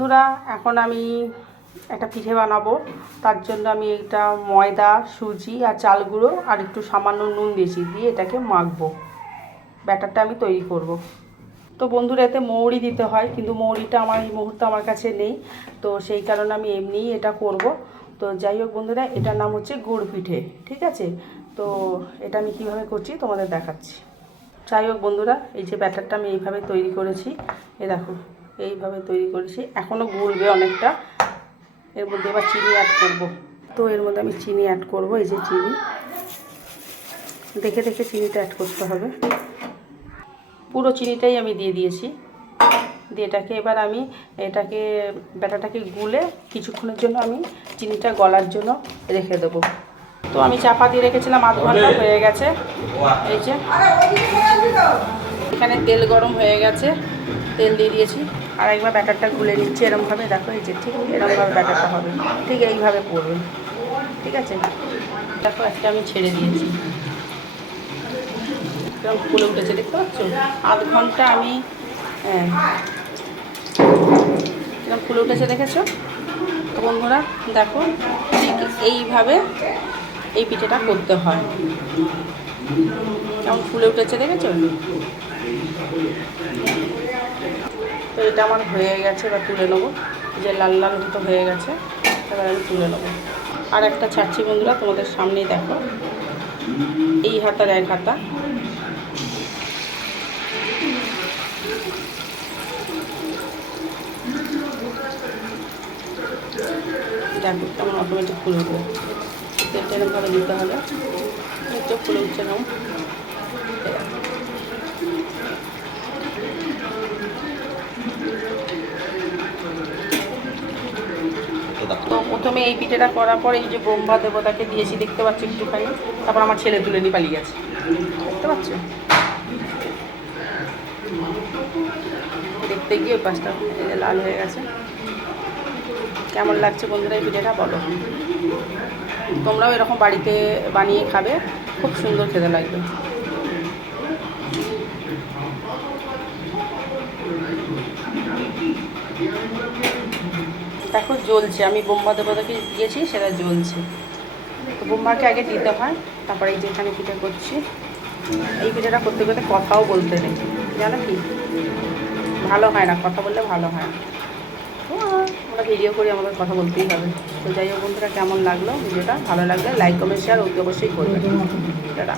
বন্ধুরা, এখন আমি একটা পিঠে বানাবো। তার জন্য আমি এটা ময়দা, সুজি আর চাল গুঁড়ো আর একটু সামান্য নুন দিয়েছি, দিয়ে এটাকে মাখবো। ব্যাটারটা আমি তৈরি করব। তো বন্ধুরা, এতে মৌরি দিতে হয়, কিন্তু মৌরিটা আমার এই মুহূর্তে আমার কাছে নেই, তো সেই কারণে আমি এমনিই এটা করব। তো যাই হোক বন্ধুরা, এটার নাম হচ্ছে গুড় পিঠে, ঠিক আছে? তো এটা আমি কীভাবে করছি তোমাদের দেখাচ্ছি। যাই হোক বন্ধুরা, এই যে ব্যাটারটা আমি এইভাবে তৈরি করেছি, এ দেখো এইভাবে তৈরি করেছি। এখনও গুলবে অনেকটা। এর মধ্যে এবার চিনি অ্যাড করব। তো এর মধ্যে আমি চিনি অ্যাড করব। এই যে চিনি, দেখে দেখে চিনিটা অ্যাড করতে হবে। পুরো চিনিটাই আমি দিয়ে দিয়েছি। দিয়ে এটাকে এবার আমি ব্যাটারটাকে গুলে কিছুক্ষণের জন্য আমি চিনিটা গলার জন্য রেখে দেবো। তো আমি চাপা দিয়ে রেখেছিলাম, আধ ঘন্টা হয়ে গেছে। এই যে এখানে তেল গরম হয়ে গেছে, তেল দিয়ে দিয়েছি। আর একবার ব্যাটারটা গুলে নিচ্ছি এরমভাবে। দেখো এই যে ঠিক এরমভাবে ব্যাটারটা হবে, ঠিক এইভাবে পড়বে, ঠিক আছে? দেখো একটা আমি ছেড়ে দিয়েছি, এরকম ফুলে উঠেছে, দেখতে পাচ্ছ? আধ ঘন্টা আমি এরকম ফুলে উঠেছে, দেখেছো? তো বন্ধুরা দেখো, ঠিক এইভাবে এই পিঠেটা করতে হয়। কেমন ফুলে উঠেছে, দেখেছো? তো এটা আমার হয়ে গেছে, এবার তুলে নেবো। যে লাল লাল মতো হয়ে গেছে, এবার আমি তুলে নেবো। আর একটা ছাড়ছি বন্ধুরা, তোমাদের সামনেই দেখো। এই হাতার এক হাতা, দেখো কেমন অটোমেটিক ফুলে উঠবে। তেলটা এরকমভাবে দিতে হবে, একটু ফুলে উঠছে কেমন। তো প্রথমে এই পিঠেটা করার পরে এই যে ব্রহ্মা দেবতাকে দিয়েছি, দেখতে পাচ্ছ একটুখানি। তারপর আমার ছেলে তুলে নিয়ে পালিয়ে গেছে, দেখতে পাচ্ছ? দেখতে গিয়ে ওই পাশটা লাল হয়ে গেছে। কেমন লাগছে বন্ধুরা এই পিঠেটা বলো? তোমরাও এরকম বাড়িতে বানিয়ে খাবে, খুব সুন্দর খেতে লাগবে। দেখো জ্বলছে, আমি বোম্বা দেবতাকে দিয়েছি, সেটা জ্বলছে। তো বোম্বাকে আগে দিতে হয়, তারপরে এই যে এখানে পিঠে করছি। এই পিঠেটা করতে করতে কথাও বলতে নেই, জানো কি? ভালো হয় না, কথা বললে ভালো হয় না। তো আমরা ভিডিও করি, আমাদের কথা বলতেই হবে। তো যাই হোক বন্ধুরা, কেমন লাগলো ভিডিওটা? ভালো লাগলে লাইক কমেন্ট শেয়ার অতি অবশ্যই করবেন। টাটা।